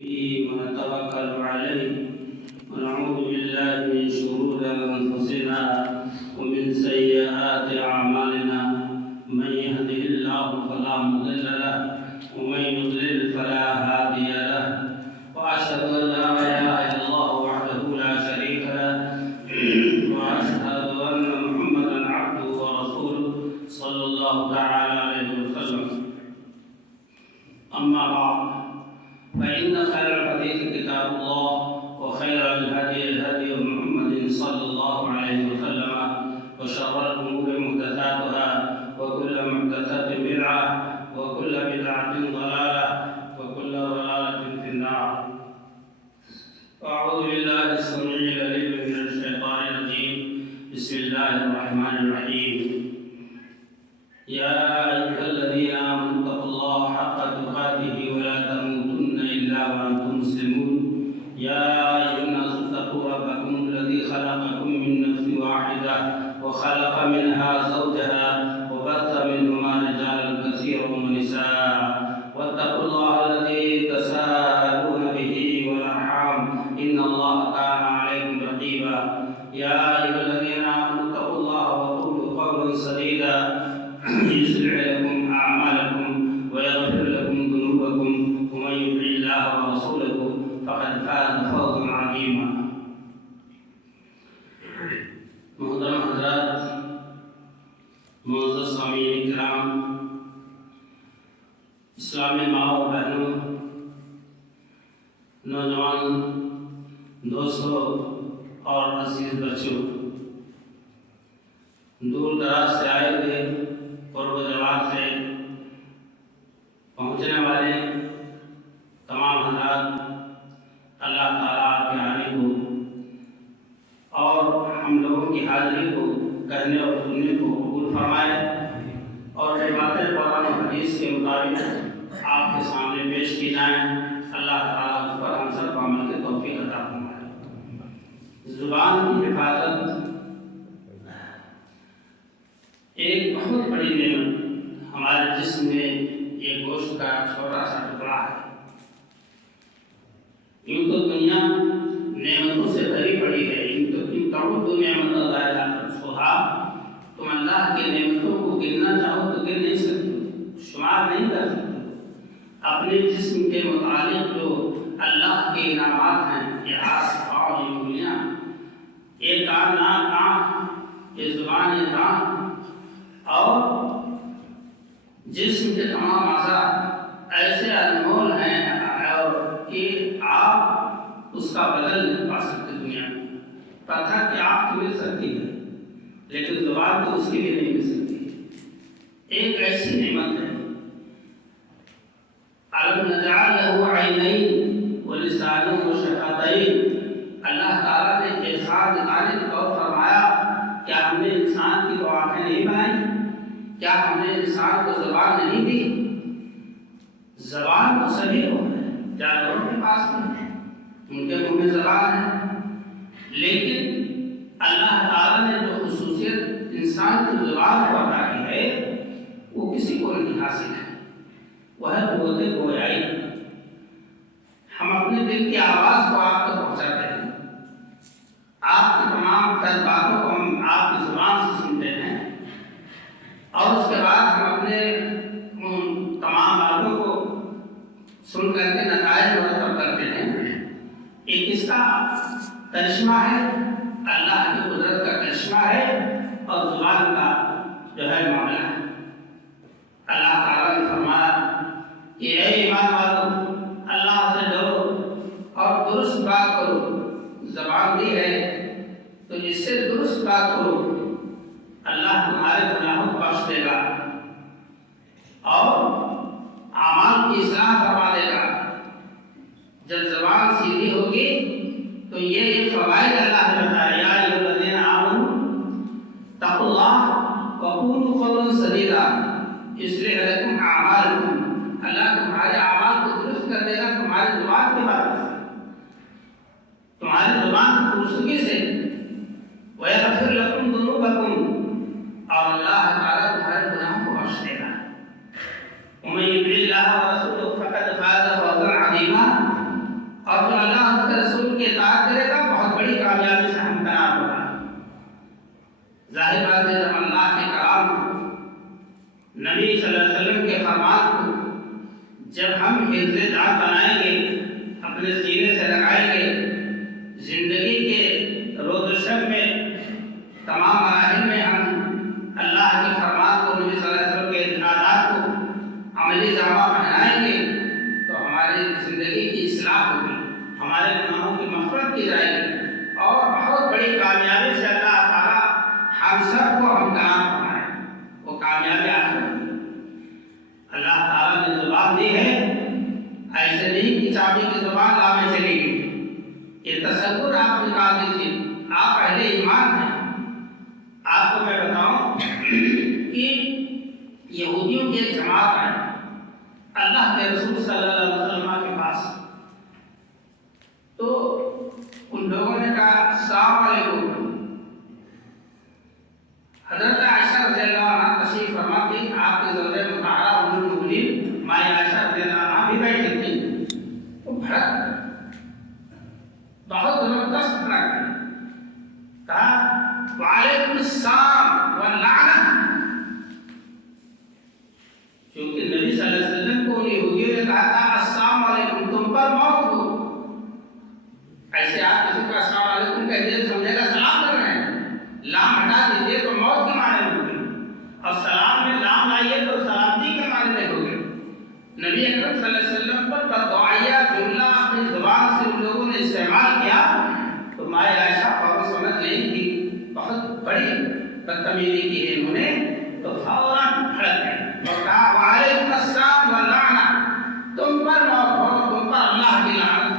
ونتوكل عليه ونعوذ بالله من شرور أنفسنا ومن سيئات أعمالنا من يهده الله فلا مضل له ومن يضلل فلا هادي له وأشهد أن لا إله إلا الله وحده لا شريك له وأشهد أن محمدا عبده ورسوله صلى الله تعالى عليه وسلم. أما بعد فإن خير الحديث كتاب الله وخير الهدي هدي محمد صلى الله عليه وسلم وشر الأمور محدثاتها وكل محدثة بدعة وكل بدعة ضلالة وكل ضلالة في النار. أعوذ بالله السميع العليم من الشيطان الرجيم. بسم الله الرحمن الرحيم. يا أيها الذين آمنوا اتقوا الله حق تقاته ولا تموتن إلا وأنتم مسلمون. يا أيها الناس اتقوا ربكم الذي خلقكم من نفس واحدة وخلق منها زوجها وبث منهما رجالا كثيرا ونساء واتقوا الله الذي تساءلون به والأرحام إن الله كان عليكم رقيبا. يا أيها الذين آمنوا اتقوا الله وقولوا قولا سديدا يصلح لكم أعمالكم ويغفر لكم ذنوبكم ومن يطع الله ورسوله فقد فاز فوزا عظيما. محترم حضرات، معزز سامعین کرام، اسلامی ماں اور بہنوں، نوجوان دوستوں اور عزیز بچوں، دور دراز سے آئے ہوئے قرب و جوار سے پہنچنے والے تمام حضرات، اللہ تعالیٰ آپ کے آنے کو اور ہم لوگوں کی حاضری کو کہنے اور سننے کو قبول فرمائے اور جو باتیں قرآن و حدیث کے مطابق آپ کے سامنے پیش کی جائیں، اللہ تعالیٰ اس پر ہم سب کو عمل کے توفیق عطا فرمائے. زبان کی حفاظت ایک بہت بڑی نعمت ہمارے جسم میں یہ گوشت کا چھوٹا سا ٹکڑا ہے. یوں تو دنیا نعمتوں سے بھری پڑی ہے. تعدوا نعمت اللہ لا تحصوها. تم اللہ کی نعمتوں کو گننا چاہو تو گر نہیں سکتے، شمار نہیں کر سکتے. اپنے جسم کے متعلق جو اللہ کے انعامات ہیں، یہ ہاتھ پاؤں، یہ انگلیاں، یہ کان، ناک، آنکھ، یہ زبان، یہ دانت اور جسم کے تمام اعضاء ایسے انمول ہیں اور کہ آپ اس کا بدل نہیں پا سکتے. دنیا میں پتھر کی آنکھ تو مل سکتی ہے لیکن زبان تو اس کی بھی نہیں مل سکتی. ایک ایسی نعمت ہے. أَلَمْ نَجْعَلْ لَهُ عَيْنَيْنِ وَلِسَانًا وَشَفَتَيْنِ. اللہ تعالیٰ نے احسان دکھانے کا طور فرمایا، کیا ہم نے انسان کی دو آنکھیں نہیں بنائی؟ کیا ہم نے انسان کو زبان نہیں دی؟ زبان تو سبھی کو ہے، جانوروں کے پاس نہیں ہے، ان کے منہ میں زبان ہے، لیکن اللہ تعالیٰ نے جو خصوصیت انسان کی زبان کو عطا کی ہے وہ کسی کو نہیں حاصل ہے، وہ ہے قوت گویائی. ہم اپنے دل کی آواز کو آپ تک پہنچاتے ہیں. آپ کی تمام تر باتوں کو ہم آپ کی زبان سے سنتے ہیں اور اس کے بعد ہم اپنے تمام باتوں کو سن کر کے نتائج مرتب کرتے ہیں. ایک اس کا کرشمہ ہے، اللہ کی قدرت کا کرشمہ ہے اور زبان کا جو ہے معاملہ ہے. اللہ تعالیٰ نے فرمایا کہ اے ایمان والو، اللہ سے ڈرو اور درست بات کرو. زبان دی ہے تو جس سے درست بات کرو، اللہ تمہارے گناہوں کو بخش دے گا اور اعمال کی اصلاح کروا دے گا. جب زبان سیدھی ہوگی تو یہ فوائد اللہ نے بتایا. یا ایھا الذین آمنوا اتقوا اللہ وقولوا قولا سدیدا یصلح لکم اعمالکم. اللہ تمہارے اعمال کو درست کر دے گا تمہاری زبان کی بات سے، تمہاری زبان کی درستگی سے. وَيَغْفِرْ لَكُمْ ذُنُوبَكُمْ. اور اللہ تعالیٰ تمہارے گناہوں کو بخش دے گا. وَمَن يُطِعِ اللَّهَ وَرَسُولَهُ فَقَدْ فَازَ فَوْزًا عَظِيمًا. اور جو اللہ کے رسول کی اطاعت کرے گا بہت بڑی کامیابی سے ہمکنار ہوگا۔ ظاہر بات ہے جب اللہ کے کلام کو، نبی صلی اللہ علیہ وسلم کے فرمان کو جب ہم حفظ ذات بنائیں گے، اپنے سینے سے لگائیں گے، زندگی کے روز و شب میں تمام مراحل میں ہم اللہ کے فرمان کو، نبی صلی اللہ علیہ وسلم کے ارشادات کو عملی جامہ پہنائیں گے تو ہماری زندگی کی اصلاح ہوگی، ہمارے گناہوں کی مغفرت کی جائے گی اور بہت بڑی کامیابی سے اللہ تعالیٰ ہم سب کو ہمکنار فرمائے، وہ کامیابی آخر ہوگی۔ اللہ تعالیٰ نے زبان دی ہے، ایسے نہیں کہ چابی کی زبان لا میں چلی گئی۔ یہ تصور آپ نکال دیجیے، آپ اہل ایمان ہیں۔ آپ کو میں بتاؤں کہ یہودیوں کی ایک جماعت ہے اللہ کے رسول صلی اللہ علیہ وسلم کے پاس، تو ان لوگوں نے کہا السلام علیکم۔ حضرت عائشہ رضی اللہ عنہ تشریف فرما تھی، آپ کے زوجہ مطہرہ ام المؤمنین مائی عائشہ رضی اللہ عنہ بھی بیٹھی تھی، وہ بھڑک بہت زبردست بھڑک گئی، کہا وعلیکم السلام واللعنہ، کیونکہ نبی صلی اللہ علیہ وسلم کو یہودیوں نے کہا تھا السلام علیکم، تم پر موت ہو۔ ایسے آپ کسی کو السلام علیکم کہہ دیں سمجھے گا سلام کر رہے ہیں، لام ہٹا دیجیے تو موت کے معنی میں ہوگی، اور سلام میں لام لائیے تو سلامتی کے معنی میں ہوگی۔ نبی اکرم صلی اللہ علیہ وسلم پر بددعائیہ جملہ اپنی زبان سے ان لوگوں نے استعمال کیا تو مائے عائشہ فوراً سمجھ گئی کہ بہت بڑی بدتمیزی کی ہے انہوں نے، تو فوراً بھڑک گئی اور کہا وعلیکم السلام واللعنہ، تم پر موت ہو، تم پر اللہ کی لعنت۔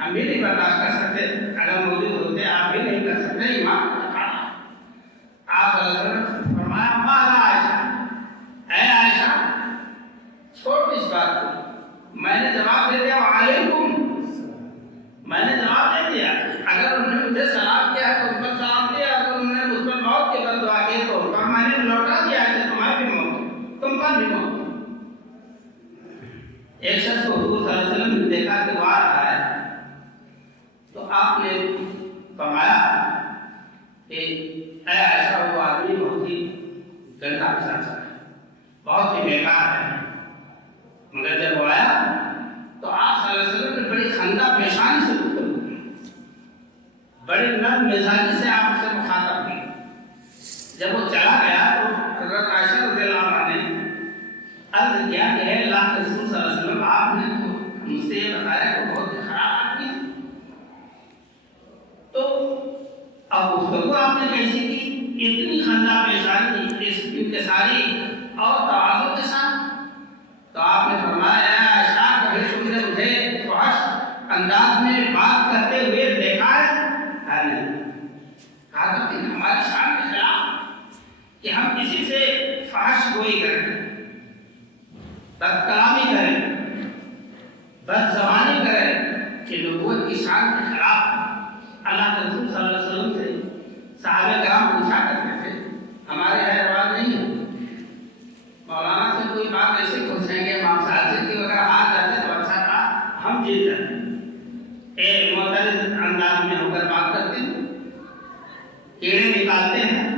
ہم بھی نہیں برداشت کر سکتے، اگر موجود ہوتے آپ بھی نہیں کر سکتے، ایمان آپ صلی اللہ علیہ وسلم نے فرمایا ماذا عائشہ، اے عائشہ چھوڑ اس بات کو، میں نے جواب دے دیا وعلیکم، میں نے جواب دے دیا، اگر انہوں نے مجھے سلام کیا ہے تو ان پر سلام کیا، اگر انہوں نے مجھ پر موت کی بد دعا کی تو ان پر میں نے لوٹا دیا ہے، تمہیں بھی موت، تم پر بھی موت۔ ایک شخص کو حضور صلی اللہ علیہ وسلم نے دیکھا کہ وہ آ رہا ہے تو آپ نے فرمایا کہ اے عائشہ وہ آدمی بہت ہی گندا پسند ہے، بہت ہی بیکار ہے، مگر جب وہ آیا تو آپ صلی اللہ علیہ وسلم نے بڑی خندہ پیشانی سے گفتگو کی، بڑی نرم مزاجی سے آپ اسے مخاطب کی۔ جب وہ چلا گیا تو حضرت عائشہ رضی اللہ عنہ نے عرض کیا کہ اے اللہ کے رسول صلی اللہ علیہ وسلم، آپ نے تو مجھ سے یہ بتایا کہ بہت ہی خراب آدمی ہے، تو اب گفتگو آپ نے کیسی کی؟ اتنی خندہ پیشانی، انکساری اور تواضع کے ساتھ۔ تو آپ نے فرمایا اے عائشہ، کبھی تم نے مجھے فحش انداز میں بات کرتے ہوئے دیکھا ہے؟ کہا کہ ہماری شان کے خلاف کہ ہم کسی سے فحش گوئی کریں، بد کلامی کریں، بد زبانی کریں، کہ نبوت کی شان کے خلاف۔ اللہ کے رسول صلی اللہ علیہ وسلم سے صحابہ کرام پوچھا کرتے تھے، ہمارے یہاں رواج نہیں ہے، مولانا سے کوئی بات ایسے پوچھیں گے، امام صاحب سے کہ اگر ہاتھ جاتے تو اچھا تھا، ہم جیت جاتے، ایک معترض انداز میں ہو کر بات کرتے ہیں، کیڑے نکالتے ہیں۔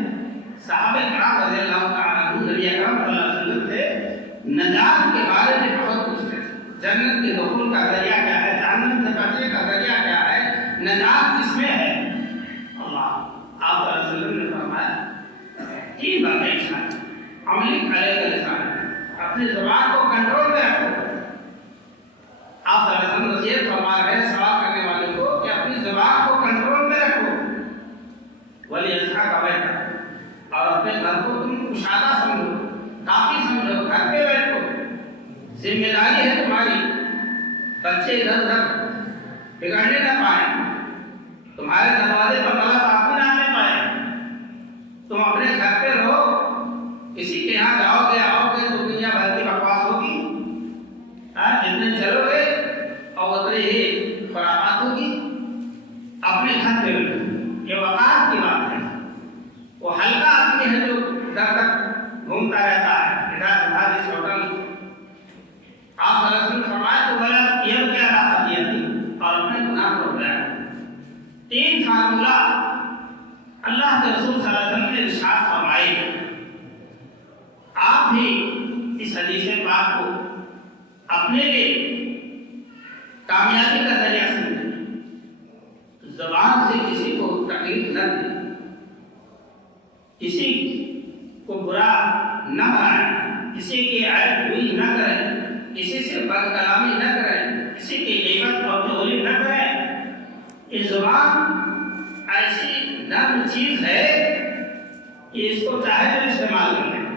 صحابہ کرام رضی اللہ تعالیٰ عنہ نبی اکرم صلی اللہ علیہ وسلم سے نجات کے بارے میں بہت پوچھتے تھے، جنت کے دخول کا ذریعہ کیا ہے، جہنم سے بچنے کا ذریعہ کیا ہے، نجات کس میں ہے؟ اللہ آپ صلی اللہ علیہ وسلم نے فرمایا تین باتیں ارشاد، عملی علیہ السلام، اپنی زبان کو کنٹرول میں رکھو۔ آپ صلی اللہ علیہ وسلم نصیحت فرما رہے ہیں سوال کرنے والوں کو کہ اپنی زبان کو کنٹرول میں رکھو، ولی اصحا کا بیٹھا، اور اپنے گھر کو تم کشادہ سمجھو، کافی سمجھو، گھر پہ بیٹھو، ذمہ داری ہے تمہاری، بچے ادھر ادھر بگڑنے نہ پائیں، تمہارے دروازے پر غلط آدمی نہ آنے پائے، تم اپنے گھر پہ رہو، کسی کے یہاں جاؤ گے تو دنیا بھر کی بکواس ہوگی، جتنے چلو گے اور اتنے ہی خرافات ہوگی، اپنے گھر پہ بیٹھو۔ یہ وقار کی بات ہے، وہ ہلکا آدمی ہے جو در تک گھومتا رہتا ہے، ادھر ادھر اس ہوٹل۔ آپ صلی اللہ علیہ وسلم فرمایا تو بلا یہ کیا راحت 3 فارمولہ اللہ کے رسول صلی اللہ علیہ وسلم نے ارشاد فرمائے. آپ بھی اس حدیث پاک کو اپنے لیے کامیابی کا ذریعہ سمجھیں. زبان سے کسی کو تکلیف نہ دیں، کسی کو برا نہ بنائیں، کسی کی عیب گوئی نہ کریں، کسی سے بد کلامی نہ کریں، کسی کی غیبت اور چغلی نہ کریں. یہ زبان ایسی نرم چیز ہے کہ اس کو چاہے تو استعمال کر لیں.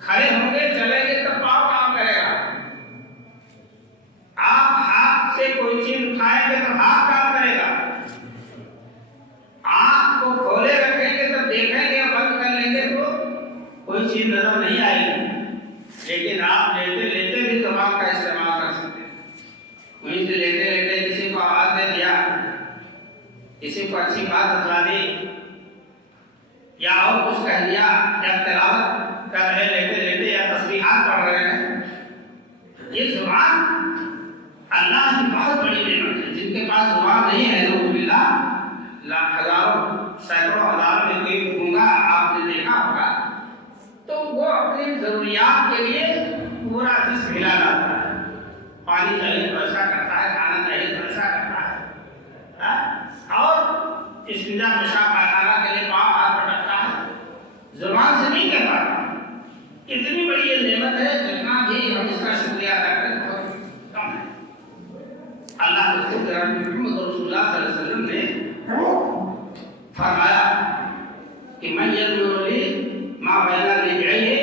کھڑے ہوں گے چلیں گے تو پاؤں کام کرے گا. آپ ہاتھ سے کوئی چیز اٹھائیں گے تو ہاتھ کام کرے گا. آنکھ کو کھولے رکھیں گے تو دیکھیں گے، بند کر لیں گے تو کوئی چیز نظر نہیں آئے گی. لیکن آپ لیتے لیتے بھی زبان کا استعمال کر سکتے ہیں. وہیں سے لیتے لیتے کسی کو آواز دے دیا، کسی کو اچھی بات بتلا دی، یا اور کچھ کہہ دیا، یا تلاوت کر رہے لیتے لیتے یا تسبیحات پڑھ رہے ہیں. یہ زبان اللہ کی بہت بڑی نعمت ہے. جن کے پاس زبان نہیں ہے نعوذ باللہ، ہزاروں سینکڑوں ہزار میں کوئی گونگا آپ نے دیکھا ہوگا تو وہ اپنی ضروریات کے لیے پورا جسم ہلا لاتا ہے. پانی چاہیے تو ایسا کرتا ہے، کھانا چاہیے تو ایسا کرتا ہے، اور استنجا پیشاب پاخانہ کے لیے پاؤں ہاتھ پٹکتا ہے. زبان سے نہیں کر پاتا. اتنی بڑی یہ نعمت ہے، جتنا بھی ہم اس کا شکریہ ادا کریں بہت کم ہے. اللہ کے خود محمد رسول اللہ صلی اللہ علیہ وسلم نے فرمایا کہ من یضمن لی ما بین رجعیہ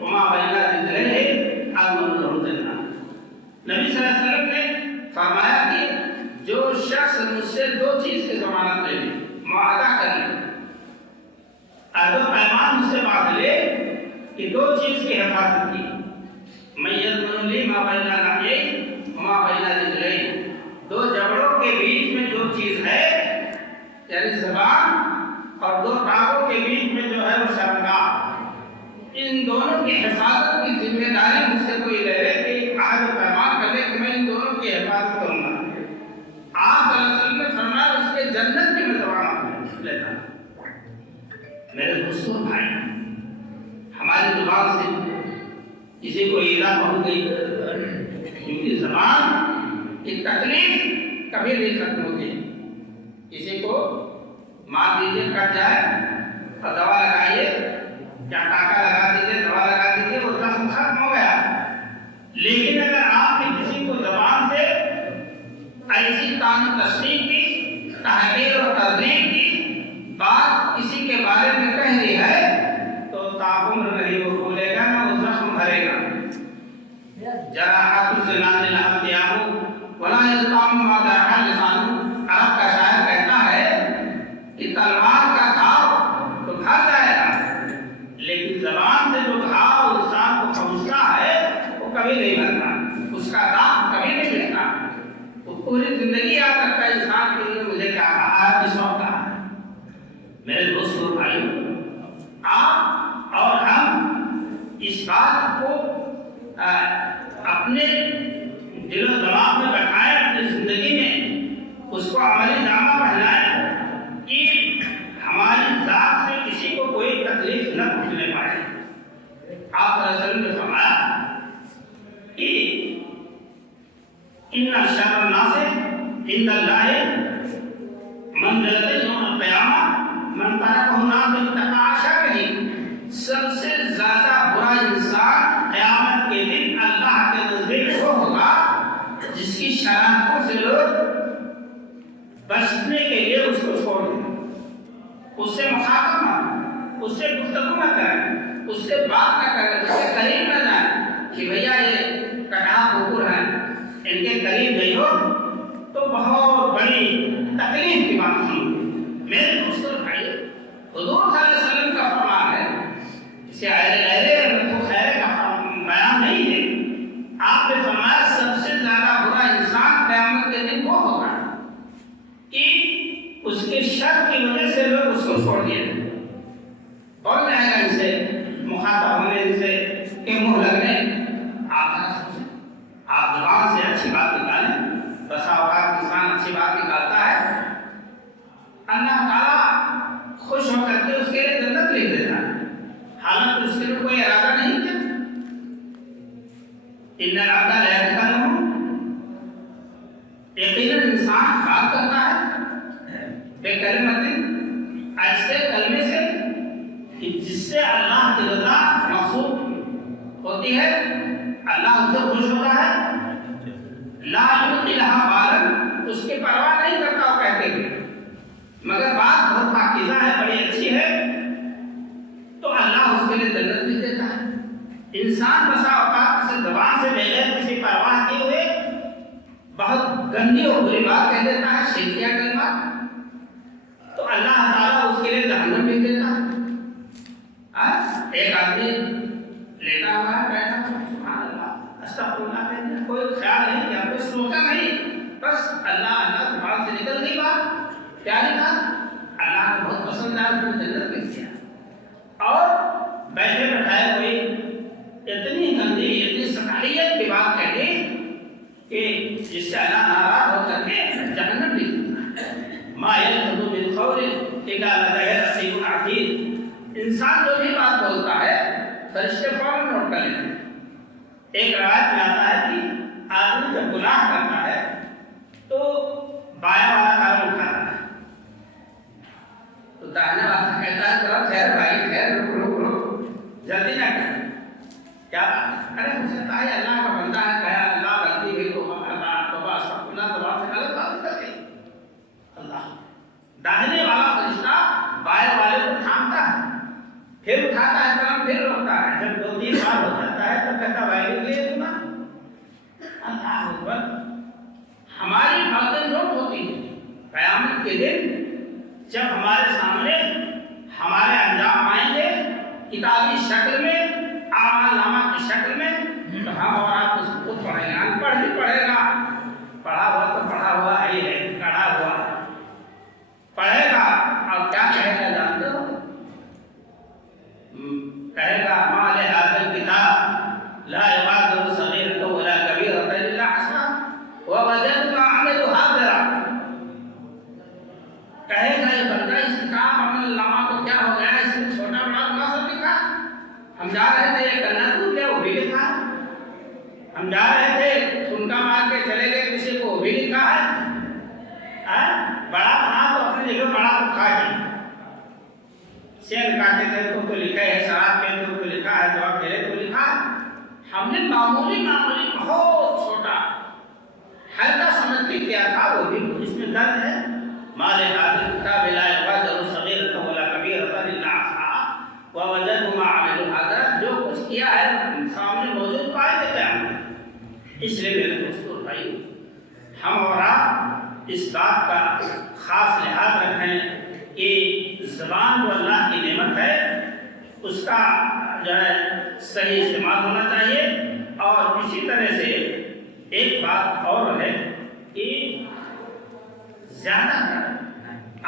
وما بین رجلیہ اضمن له الجنہ. نبی صلی اللہ علیہ وسلم نے فرمایا کہ جو شخص مجھ سے 2 چیز کی ضمانت لے لے، معاہدہ کر لے، عہد و پیمان مجھ سے باندھ لے کہ 2 چیز کی حفاظت کی. من یضمن لی ما بین رجعیہ وما بین رجلیہ، 2 جبڑوں کے بیچ میں جو چیز ہے یعنی زبان، اور 2 ٹانگوں کے بیچ میں جو ہے وہ شرمگاہ، ان دونوں کی حفاظت کی ذمہ داری مجھ سے کوئی لے لے کہ عہد و پیمان کر لے کہ میں ان دونوں کی حفاظت کروں گا. آپ صلی اللہ علیہ وسلم نے فرمایا اس کے جنت کی میں زبان لیتا ہوں. میرے دوستوں بھائی، ہماری زبان سے کسی کو ایذا پہنچ گئی، کیونکہ زبان کی تکلیف کبھی نہیں ختم ہوتی. کسی کو مار دیجیے، کٹ جائے اور دوا لگائیے، یا ٹاکا لگا دیجیے، دوا لگا دیجیے، وہ زخم ختم ہو گیا. لیکن اگر آپ نے کسی کو زبان سے ایسی طعن و تشنیع کی، تحقیر اور تذلیل کی بات کسی کے بارے میں کہہ دی ہے تو تعمر نہیں وہ بھولے گا، نہ وہ زخم بھرے گا. جراحت الزنان الحمدیابو ولا یزقام ما ذاق لسانو. عرب کا شاعر کہتا ہے کہ تلوار کا گھاؤ تو بھر جائے گا، لیکن زبان سے جو گھاؤ انسان کو پہنچتا ہے وہ کبھی نہیں بھرتا، اس کا داغ کبھی نہیں مٹتا. وہ پوری زندگی یاد رکھتا ہے انسان کے لیے مجھے کیا کہا ہے، کس وقت کہا ہے. میرے دوستوں بھائیوں، آپ اور ہم اس بات کو اپنے دل و دماغ میں بیٹھائیں، اپنی زندگی میں اس کو عملی جامہ پہنائیں کہ ہماری ذات سے کسی کو کوئی تکلیف نہ پہنچنے پائے. آپ صلی اللہ علیہ وسلم نے فرمایا کہ ان شر الناس عند اللہ منزلۃ یوم القیامہ من ترکہ الناس اتقى شرہ. سب سے زیادہ برا انسان قیامت کے دن اللہ کے نزدیک وہ ہوگا جس کی شرارتوں سے لوگ بچنے کے لیے اس کو چھوڑ دیں، اس سے مخاطب نہ، اس سے گفتگو نہ کریں، اس سے بات نہ کریں، اس سے قریب نہ جائیں کہ بھیا یہ کٹا ککر ہیں، ان کے قریب نہیں ہو تو بہت بڑی تکلیف کی بات ہوگی. میرے دوستوں بھائی، حضور صلی اللہ علیہ وسلم کا فرمان ہے، اسے تو خیر کا بیان نہیں ہے. آپ نے فرمایا سب سے زیادہ برا انسان قیامت کے دن وہ ہوگا کہ اس کے شر کی وجہ سے لوگ اس کو چھوڑ دیا. کون جائے گا ان سے مخاطب ہونے، ان سے کہ منہ لگنے. آپ زبان سے اچھی بات نکالیں. بسا اوقات انسان اچھی بات نکالتا ہے یقیناً انسان بات کرتا ہے بے کلمت، ایسے کلمے سے کہ جس سے اللہ کی رضا مقصود ہوتی ہے، اللہ اس سے خوش ہوتا ہے، لا یلقی لہا بالا، اس کی پرواہ نہیں کرتا وہ کہتے ہوئے، مگر بات بہت پاکیزہ ہے، بڑی اچھی ہے، تو اللہ اس کے لیے جنت بھی دیتا ہے۔ انسان بسا اوقات کسی زبان سے بغیر کسی پرواہ کیے ہوئے بہت گندی اور بری بات کہہ دیتا ہے، شرکیہ کلمات، تو اللہ تعالیٰ اس کے لیے جہنم بھی دیتا ہے۔ ایک آدمی لیٹا ہوا ہے، بیٹھا ہوا ہے، سبحان اللہ استغفر اللہ کہتے ہیں، کوئی خیال نہیں کیا، کوئی سوچا نہیں، بس اللہ اللہ زبان سے نکل گئی بات، کیا لکھا؟ اللہ کو بہت پسند ہے، اس نے جنت لکھ دیا، اور بیٹھے بیٹھائے کوئی اتنی گندی اتنی صلاحیت کی بات کہہ دی کہ جس سے اللہ ناراض ہو کر کے جہنم لکھ دیتا۔ ما یلفظ من قول الا لدیہ رقیب عتید، انسان جو بھی بات بولتا ہے فرشتے فوراً نوٹ کر لیتے ہیں۔ ایک روایت میں آتا ہے کہ آدمی جب گناہ کرتا ہے تو بایاں والا قدم اٹھاتا ہے، تو داہنے والا کہتا ہے ذرا ٹھہر بھائی ٹھہر، رک رک رک، جلدی نہ کر، کیا ارے ہو سکتا ہے اللہ کا بندہ ہے، کہا اللہ غلطی ہوئی تو اللہ توبہ استغفر اللہ، توبہ سے غلط بات کر گئی اللہ، داہنے والا فرشتہ بائیں والے کو تھامتا ہے، پھر اٹھاتا ہے قدم، پھر روکتا ہے، جب دو تین بار ہو جاتا ہے تو کہتا بھائی کے لیے سنا اللہ اکبر۔ ہماری باتیں نوٹ ہوتی ہیں قیامت کے دن، جب ہمارے سامنے ہمارے انجام آئیں گے کتابی شکل میں، اعمال نامہ کی شکل میں، تو ہم اور آپ اس کو خود پڑھیں گے، ان پڑھ بھی پڑھے گا، پڑھا ہوا تو پڑھا ہوا ہے، پڑھا ہوا پڑھے گا، اور کیا کہے گا جانتے ہو؟ کہے گا ما لہذا الکتاب لا یغادر صغیرۃ ولا کبیرۃ الا احصاها ووجدوا ما عملوا حاضرا، کہے گا یہ بندہ اس کتاب عمل نامہ کو کیا ہو گیا، اس میں چھوٹا بڑا گناہ سب لکھا، ہم جا رہے تھے یہ کرنا تو کیا وہ بھی لکھا، ہم جا رہے تھے ٹھنکا مار کے چلے گئے کسی کو وہ بھی لکھا ہے، بڑا گناہ تو اپنی جگہ بڑا لکھا ہے، سین کاٹے تھے تو لکھا ہے، شراب پیتے تو لکھا ہے، جواب دے تو لکھا ہے، ہم نے معمولی بہت چھوٹا ہلکا سمجھ کے کیا تھا وہ بھی اس میں درج ہے، ما لہذا الکتاب لا یغادر صغیرۃ ولا کبیرۃ الا احصاها ووجدوا ما عملوا حاضرا، جو کچھ کیا ہے سامنے موجود پائے گے قیامت۔ اس لیے میرے دوستو بھائی، ہم اور آپ اس بات کا خاص لحاظ رکھیں کہ زبان جو اللہ کی نعمت ہے اس کا جو ہے صحیح استعمال ہونا چاہیے، اور اسی طرح سے ایک بات اور ہے کہ زیادہ تر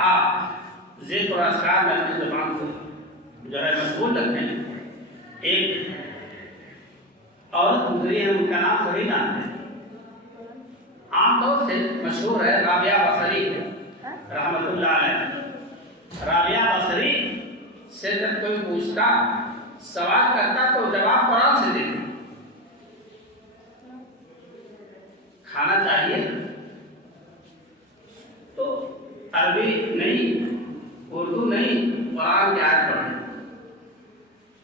آپ ذکر و اذکار میں اپنی زبان کو جو ہے مشغول رکھیں۔ ایک عورت گزری ہے، ان کا نام صحیح نام ہے، عام طور سے مشہور ہے، رابعہ بصری رحمۃ اللہ علیہ۔ رابعہ بصری سے جب کوئی پوچھتا سوال کرتا تو جواب قرآن سے دیتے، کھانا چاہیے تو عربی نہیں، اردو نہیں، قرآن کی آیت پڑھیں،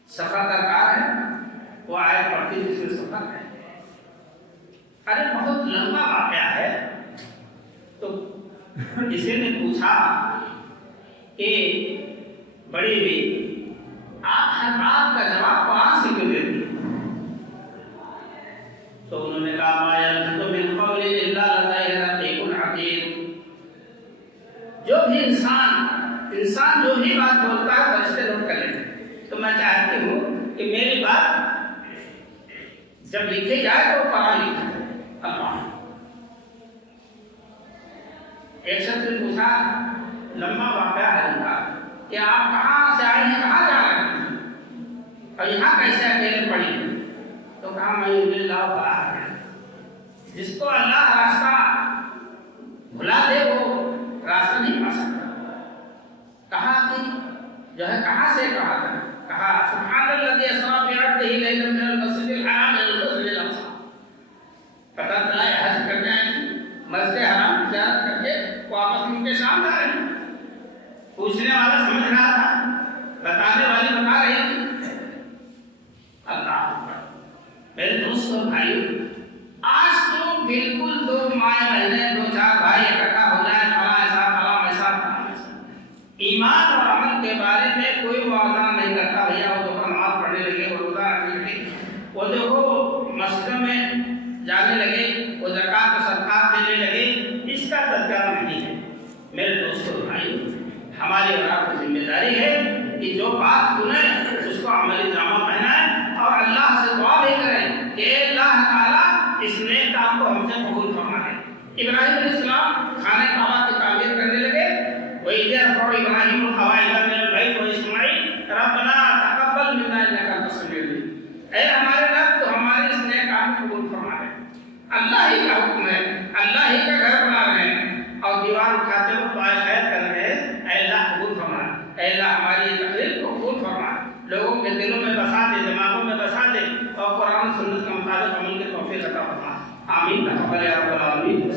سفر درکار ہے وہ آیت پڑھتی جس میں سفر ہے۔ ارے بہت لمبا واقعہ ہے، تو کسی نے پوچھا کہ بڑی بھی آپ ہر بات کا جواب قرآن سے کیوں دیتے؟ تو انہوں نے کہا ما یلفظ من قول الا لدیہ رقیب عتید، جو بھی انسان جو بھی بات بولتا ہے فرشتے نوٹ کر لیتے ہیں، تو میں چاہتی ہوں کہ میری بات جب لکھی جائے تو قرآن لکھا جائے۔ اللہ ایک شخص نے پوچھا، لمبا واقعہ ہے ان کا، کہ آپ کہاں سے آئے ہیں، کہاں جا رہے ہیں، اور یہاں کیسے اکیلے پڑی؟ تو کہا میں اللہ باہر ہے، جس کو اللہ راستہ بھلا دے وہ راستہ نہیں پا سکتا۔ کہا کہ جو ہے کہاں سے کہا تھا، کہا سبحان الذی اسری بعبدہ لیلا من المسجد الحرام الى المسجد الاقصى، پتہ چلا ہے حج کرنے آئے مسجد کے سامنے آ رہی، پوچھنے والا سمجھ رہا تھا، بتانے والی بتا رہی تھی۔ اللہ اکبر۔ میرے دوستوں بھائیو، آج تو بالکل دو مائیں بہنیں، دو چار بھائی اکٹھا ہو جائیں، فلاں ایسا فلاں ایسا فلاں ایسا، ایمان اور عمل کے بارے میں کوئی معاوضہ نہیں کرتا۔ بھیا وہ تو نماز پڑھنے لگے، وہ روزہ رکھنے لگے، وہ دیکھو مسجد میں جانے لگے، وہ زکوٰۃ و صدقات دینے لگے، اس کا تذکرہ نہیں ہے۔ میرے دوستوں بھائی، ہماری اور آپ کی ذمہ داری ہے کہ جو بات سنیں اس کو عملی جامہ پہنائیں اور اللہ سے دعا بھی کریں کہ اللہ تعالیٰ اس نیک کام کو ہم سے قبول فرمائے۔ ابراہیم علیہ السلام خانہ کعبہ کی تعمیر کرنے لگے، وَإِذْ يَرْفَعُ إِبْرَاهِيمُ الْقَوَاعِدَ مِنَ الْبَيْتِ وَإِسْمَاعِيلُ رَبَّنَا تَقَبَّلْ مِنَّا إِنَّكَ أَنتَ السَّمِيعُ الْعَلِيمُ۔ اے ہمارے رب، تو ہمارے اس نیک کام کو قبول فرما لے۔ اللہ ہی کا حکم ہے، اللہ ہی کا گھر بنا رہے ہیں اور دیوار اٹھاتے وقت دعائے خیر کر رہے ہیں، اے اللہ قبول فرما، اے اللہ ہماری یہ تقریر کو قبول فرما، لوگوں کے دلوں میں بسا دے، دماغوں میں بسا دے اور قرآن سنت کے مطابق عمل کے توفیق عطا فرما۔ آمین۔ تقبل یا رب العالمین۔